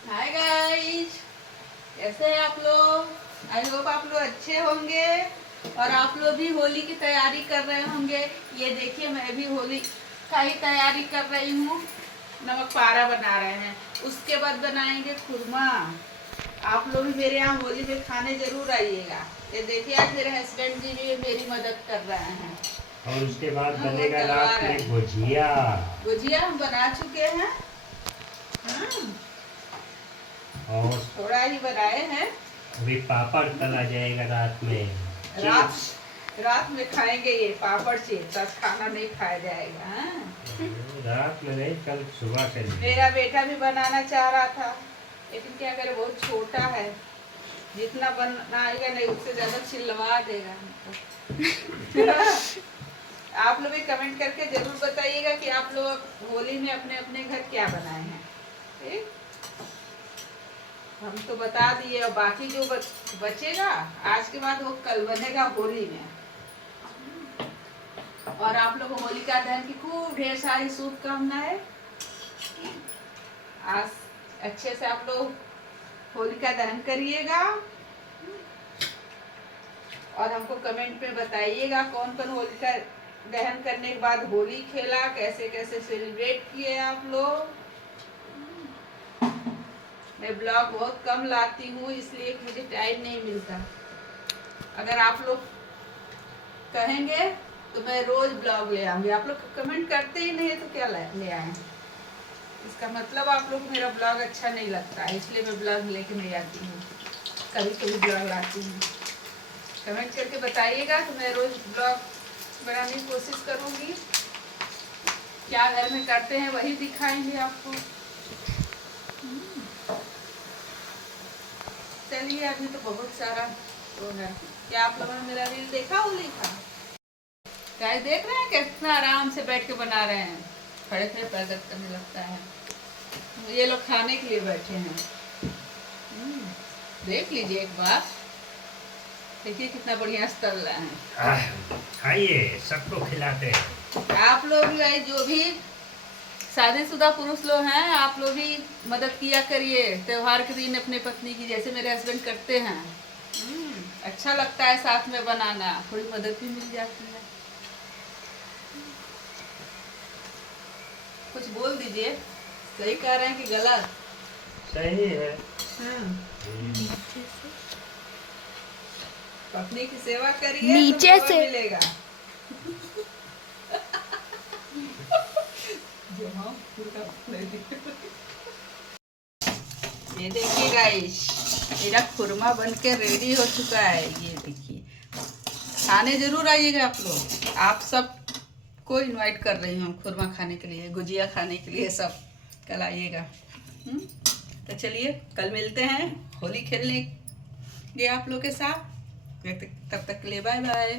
Hi guys, कैसे हैं आप लोग? आई होप आप लोग अच्छे होंगे और आप लोग भी होली की तैयारी कर रहे होंगे। ये देखिए, मैं भी होली का ही तैयारी कर रही हूँ। नमक पारा बना रहे हैं, उसके बाद बनाएंगे खुरमा। आप लोग भी मेरे यहाँ होली में खाने जरूर आइएगा। ये देखिए, आज मेरे हस्बैंड जी भी मेरी मदद कर रहे हैं और उसके बाद वो बनेगा करवा रात रहे में हैं। गुजिया। गुजिया हम बना चुके हैं। हम्म, और थोड़ा ही बनाए हैं। अभी पापड़ तला जाएगा रात में। रात चिप्स। रात में खाएंगे ये पापड़ चिप्स, आज खाना नहीं खाया जाएगा। हाँ? रात में नहीं, कल सुबह करेंगे। मेरा बेटा भी बनाना चाह रहा था, लेकिन क्या करे, बहुत छोटा है। जितना बनाएगा नहीं, उससे ज्यादा चिल्लवा देगा हमको। आप लोग भी कमेंट करके जरूर बताइएगा कि आप लोग होली में अपने अपने घर क्या बनाए हैं। ठीक, हम तो बता दिए, और बाकी जो बचेगा आज के बाद वो कल बनेगा होली में। और आप लोग को होलिका दहन की खूब ढेर सारी शुभकामनाएं। आज अच्छे से आप लोग होलिका दहन करिएगा और हमको कमेंट में बताइएगा कौन कौन होलिका दहन करने के बाद होली खेला, कैसे कैसे सेलिब्रेट किए आप लोग। मैं ब्लॉग बहुत कम लाती हूँ, इसलिए मुझे टाइम नहीं मिलता। अगर आप लोग कहेंगे तो मैं रोज ब्लॉग ले आऊंगी। आप लोग कमेंट करते ही नहीं है तो क्या ले आए? इसका मतलब आप लोग को मेरा ब्लॉग अच्छा नहीं लगता है, इसलिए मैं ब्लॉग लेके नहीं आती हूँ। कभी कभी ब्लॉग लाती हूँ। कमेंट करके बताइएगा तो मैं रोज ब्लॉग बनाने की कोशिश करूँगी। क्या घर में करते हैं वही दिखाएंगे आपको। चलिए, अभी तो बहुत सारा वो है। क्या आप लोगों ने मेरा रील देखा होली का? क्या देख रहे हैं कितना आराम से बैठ के बना रहे हैं? खड़े खड़े पैर दर्द करने लगता है। ये लोग खाने के लिए बैठे हैं। देख लीजिए एक बार, देखिए कितना बढ़िया से तल रहे हैं। खाइए, सबको खिलाते हैं। आप लोग भी भाई, जो भी शादीशुदा पुरुष लोग हैं, आप लोग भी मदद किया करिए त्योहार के दिन अपने पत्नी की, जैसे मेरे हस्बैंड करते हैं। अच्छा लगता है साथ में बनाना, थोड़ी मदद भी मिल जाती है। कुछ बोल दीजिए, सही कह रहे हैं कि गलत? सही है। पत्नी की सेवा करिए नीचे तो से मिलेगा। ये देखिए गाइस, मेरा खुरमा बनके रेडी हो चुका है। ये देखिए, खाने जरूर आइएगा आप लोग। आप सब को इनवाइट कर रही हूँ खुरमा खाने के लिए, गुजिया खाने के लिए। सब कल आइएगा। तो चलिए, कल मिलते हैं होली खेलने के आप लोग के साथ। तब तक के लिए बाय बाय।